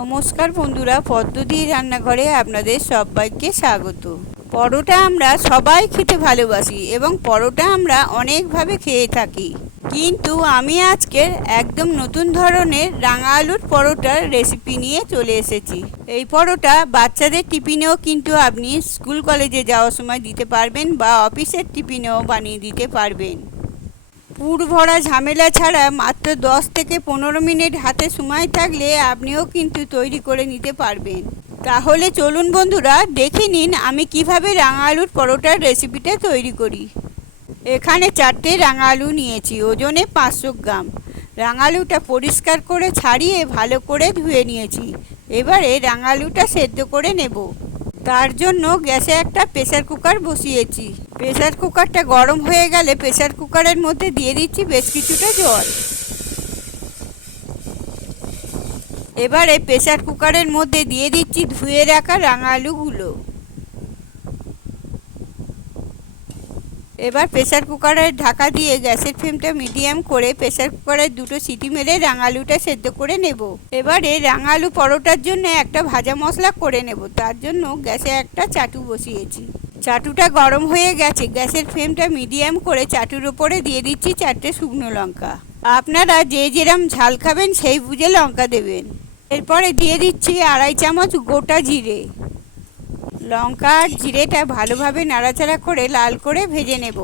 নমস্কার বন্ধুরা, পদ্ধতির রান্নাঘরে আপনাদের সবাইকে স্বাগত। পরোটা আমরা সবাই খেতে ভালোবাসি এবং পরোটা আমরা অনেকভাবে খেয়ে থাকি, কিন্তু আমি আজকে একদম নতুন ধরনের রাঙা আলুর পরোটার রেসিপি নিয়ে চলে এসেছি। এই পরোটা বাচ্চাদের টিফিনেও কিন্তু আপনি স্কুল কলেজে যাওয়ার সময় দিতে পারবেন বা অফিসের টিফিনেও বানিয়ে দিতে পারবেন। পুর ভরা ঝামেলা ছাড়া মাত্র 10 থেকে 15 মিনিট হাতে সময় থাকলে আপনিও কিন্তু তৈরি করে নিতে পারবেন। তাহলে চলুন বন্ধুরা, দেখে নিন আমি কিভাবে রাঙা আলুর পরোটার রেসিপিটা তৈরি করি। এখানে 4টে রাঙা আলু নিয়েছি, ওজনে 500 গ্রাম। রাঙা আলুটা পরিষ্কার করে ছাড়িয়ে ভালো করে ধুয়ে নিয়েছি। এবারে রাঙা আলুটা সেদ্ধ করে নেব। তার জন্য গ্যাসে একটা প্রেসার কুকার বসিয়েছি। প্রেসার কুকারটা গরম হয়ে গেলে প্রেসার কুকারের মধ্যে দিয়ে দিচ্ছি বেশ কিছুটা জল। এবারে প্রেসার কুকারের মধ্যে দিয়ে দিচ্ছি ধুয়ে রাখা রাঙা আলুগুলো। এবার প্রেসার কুকারের ঢাকা দিয়ে গ্যাসের ফ্লেমটা মিডিয়াম করে প্রেসার কুকারের 2টো সিটি মেরে রাঙা আলুটা সেদ্ধ করে নেব। এবারে রাঙা আলু পরোটার জন্য একটা ভাজা মশলা করে নেব। তার জন্য গ্যাসে একটা চাটু বসিয়েছি। চাটুটা গরম হয়ে গেছে। গ্যাসের ফ্লেমটা মিডিয়াম করে চাটুর উপরে দিয়ে দিচ্ছি 4টে শুকনো লঙ্কা। আপনারা যে যেরকম ঝাল খাবেন সেই বুঝে লঙ্কা দেবেন। এরপরে দিয়ে দিচ্ছি 2.5 চামচ গোটা জিরে। লঙ্কা আর জিরেটা ভালোভাবে নাড়াচাড়া করে লাল করে ভেজে নেব।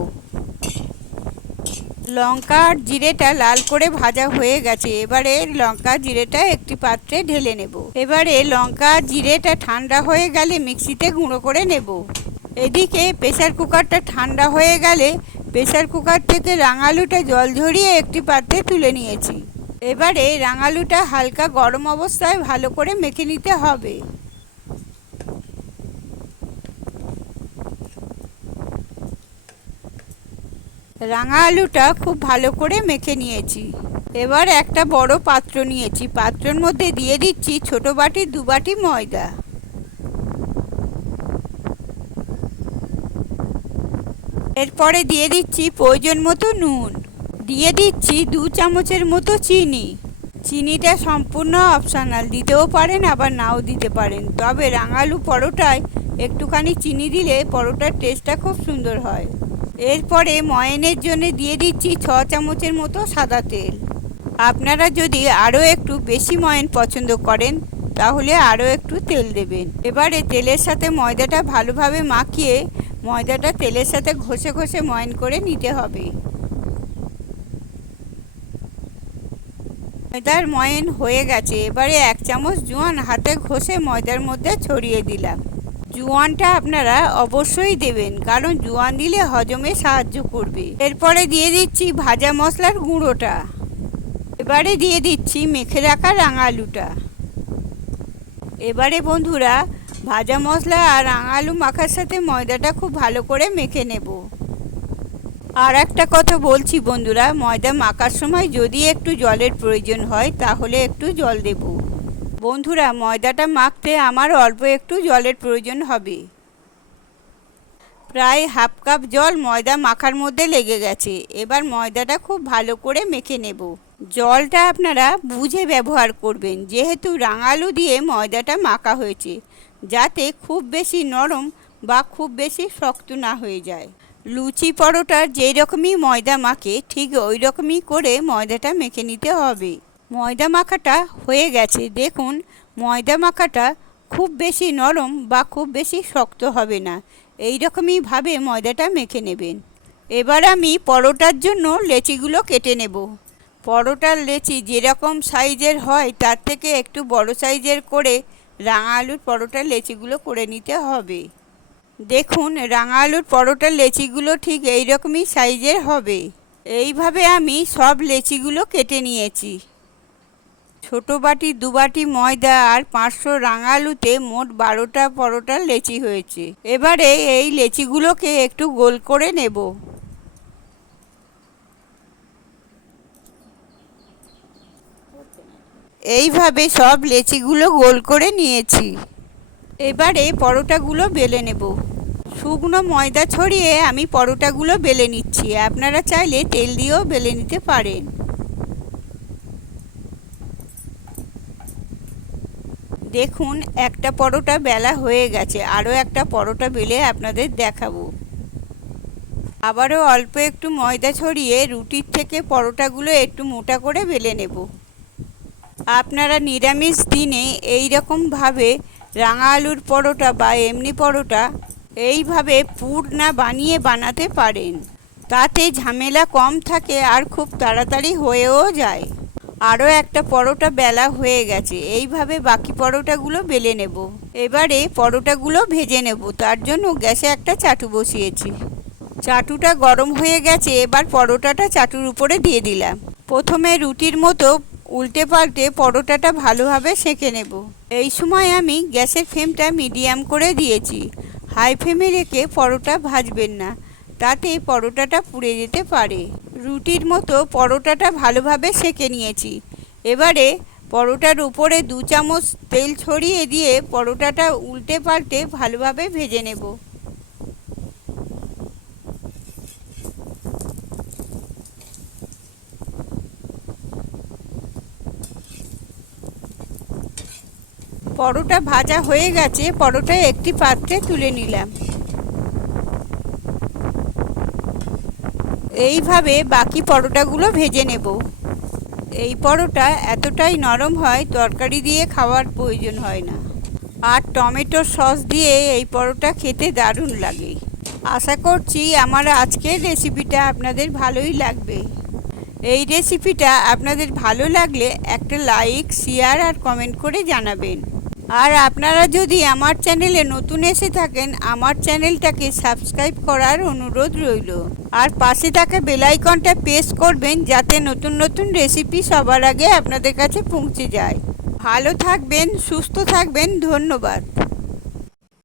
লঙ্কা আর জিরেটা লাল করে ভাজা হয়ে গেছে। এবারে লঙ্কা জিরেটা একটি পাত্রে ঢেলে নেব। এবারে লঙ্কা জিরেটা ঠান্ডা হয়ে গেলে মিক্সিতে গুঁড়ো করে নেব। এদিকে প্রেসার কুকারটা ঠান্ডা হয়ে গেলে প্রেসার কুকার থেকে রাঙা আলুটা জল ঝরিয়ে একটি পাত্রে তুলে নিয়েছি। এবারে রাঙা আলুটা হালকা গরম অবস্থায় ভালো করে মেখে নিতে হবে। রাঙা আলুটা খুব ভালো করে মেখে নিয়েছি। এবার একটা বড় পাত্র নিয়েছি। পাত্রের মধ্যে দিয়ে দিচ্ছি ছোট বাটি 2 বাটি ময়দা। এরপরে দিয়ে দিচ্ছি প্রয়োজন মতো নুন। দিয়ে দিচ্ছি 2 চামচের মতো চিনি। চিনিটা সম্পূর্ণ অপশনাল, দিতেও পারেন আবার নাও দিতে পারেন, তবে রাঙা আলু পরোটায় একটুখানি চিনি দিলে পরোটার টেস্টটা খুব সুন্দর হয়। এরপরে ময়ানের জন্য দিয়ে দিচ্ছি 6 চামচের মতো সাদা তেল। আপনারা যদি আরও একটু বেশি ময়ান পছন্দ করেন তাহলে আরও একটু তেল দেবেন। এবারে তেলের সাথে ময়দাটা ভালোভাবে মাখিয়ে ময়দাটা তেলের সাথে ঘষে ঘষে ময়ান করে নিতে হবে। ময়দার ময়ান হয়ে গেছে। এবারে 1 চামচ জোয়ান হাতে ঘষে ময়দার মধ্যে ছড়িয়ে দিলাম। জোয়ানটা আপনারা অবশ্যই দেবেন, কারণ জোয়ান দিলে হজমে সাহায্য করবে। এরপরে দিয়ে দিচ্ছি ভাজা মশলার গুঁড়োটা। এবারে দিয়ে দিচ্ছি মেখে রাখা রাঙা আলুটা। এবারে বন্ধুরা, ভাজা মশলা আর রাঙা আলু মাখার সাথে ময়দাটা খুব ভালো করে মেখে নেব। আর একটা কথা বলছি বন্ধুরা, ময়দা মাখার সময় যদি একটু জলের প্রয়োজন হয় তাহলে একটু জল দেব। বন্ধুরা, ময়দাটা মাখতে আমার অল্প একটু জলের প্রয়োজন হবে। প্রায় হাফ কাপ জল ময়দা মাখার মধ্যে লেগে গেছে। এবার ময়দাটা খুব ভালো করে মেখে নেব। জলটা আপনারা বুঝে ব্যবহার করবেন, যেহেতু রাঙা আলু দিয়ে ময়দাটা মাখা হয়েছে, যাতে খুব বেশি নরম বা খুব বেশি শক্ত না হয়ে যায়। লুচি পরোটার যেই রকমই ময়দা মাখে ঠিক ওই রকমই করে ময়দাটা মেখে নিতে হবে। ময়দা মাখাটা হয়ে গেছে। দেখুন, ময়দা মাখাটা খুব বেশি নরম বা খুব বেশি শক্ত হবে না, এই রকমই ভাবে ময়দাটা মেখে নেবেন। এবার আমি পরোটার জন্য লেচিগুলো কেটে নেব। পরোটার লেচি যেরকম সাইজের হয় তার থেকে একটু বড় সাইজের করে রাঙা আলুর পরোটার লেচিগুলো করে নিতে হবে। দেখুন, রাঙা আলুর পরোটার লেচিগুলো ঠিক এই রকমই সাইজের হবে। এইভাবে আমি সব লেচিগুলো কেটে নিয়েছি। ছোট বাটি 2 বাটি ময়দা আর 500 রাঙা আলুতে মোট 12টা পরোটার লেচি হয়েছে। এবারে এই লেচিগুলোকে একটু গোল করে নেব। এইভাবে সব লেচিগুলো গোল করে নিয়েছি। এবারে পরোটাগুলো বেলে নেব। শুকনো ময়দা ছড়িয়ে আমি পরোটাগুলো বেলে নিচ্ছি। আপনারা চাইলে তেল দিয়েও বেলে নিতে পারেন। দেখুন একটা পরোটা বেলা হয়ে গেছে, আরও একটা পরোটা বেলে আপনাদের দেখাবো। আবারও অল্প একটু ময়দা ছড়িয়ে রুটির থেকে পরোটাগুলো একটু মোটা করে বেলে নেব। আপনারা নিরামিষ দিনে এই রকমভাবে রাঙা আলুর পরোটা বা এমনি পরোটা এইভাবে পুর না বানিয়ে বানাতে পারেন। তাতে ঝামেলা কম থাকে আর খুব তাড়াতাড়ি হয়েও যায়। আরও একটা পরোটা বেলা হয়ে গেছে, এইভাবে বাকি পরোটাগুলো বেলে নেব। এবারে পরোটাগুলো ভেজে নেব, তার জন্য গ্যাসে একটা চাটু বসিয়েছি। চাটুটা গরম হয়ে গেছে, এবার পরোটাটা চাটুর উপরে দিয়ে দিলাম। প্রথমে রুটির মতো উল্টে পাল্টে পরোটাটা ভালোভাবে সেঁকে নেব। এই সময় আমি গ্যাসের ফ্লেমটা মিডিয়াম করে দিয়েছি। হাই ফ্লেমে রেখে পরোটা ভাজবেন না, তাতে পরোটাটা পুড়ে যেতে পারে। রুটির মতো পরোটাটা ভালোভাবে সেঁকে নিয়েছি। এবারে পরোটার উপরে 2 চামচ তেল ছড়িয়ে দিয়ে পরোটাটা উল্টে পাল্টে ভালোভাবে ভেজে নেব। পরোটা ভাজা হয়ে গেছে, পরোটা একটি পাত্রে তুলে নিলাম। এইভাবে বাকি পরোটাগুলো ভেজে নেব। এই পরোটা এতটাই নরম হয়, তরকারি দিয়ে খাওয়ার প্রয়োজন হয় না। আর টমেটো সস দিয়ে এই পরোটা খেতে দারুণ লাগে। আশা করছি আমার আজকের রেসিপিটা আপনাদের ভালোই লাগবে। এই রেসিপিটা আপনাদের ভালো লাগলে একটা লাইক, শেয়ার আর কমেন্ট করে জানাবেন। আর আপনারা যদি আমার চ্যানেলে নতুন এসে থাকেন, আমার চ্যানেলটাকে সাবস্ক্রাইব করার অনুরোধ রইল। আর পাশে থাকা বেল আইকনটা প্রেস করবেন, যাতে নতুন নতুন রেসিপি সবার আগে আপনাদের কাছে পৌঁছে যায়। ভালো থাকবেন, সুস্থ থাকবেন, ধন্যবাদ।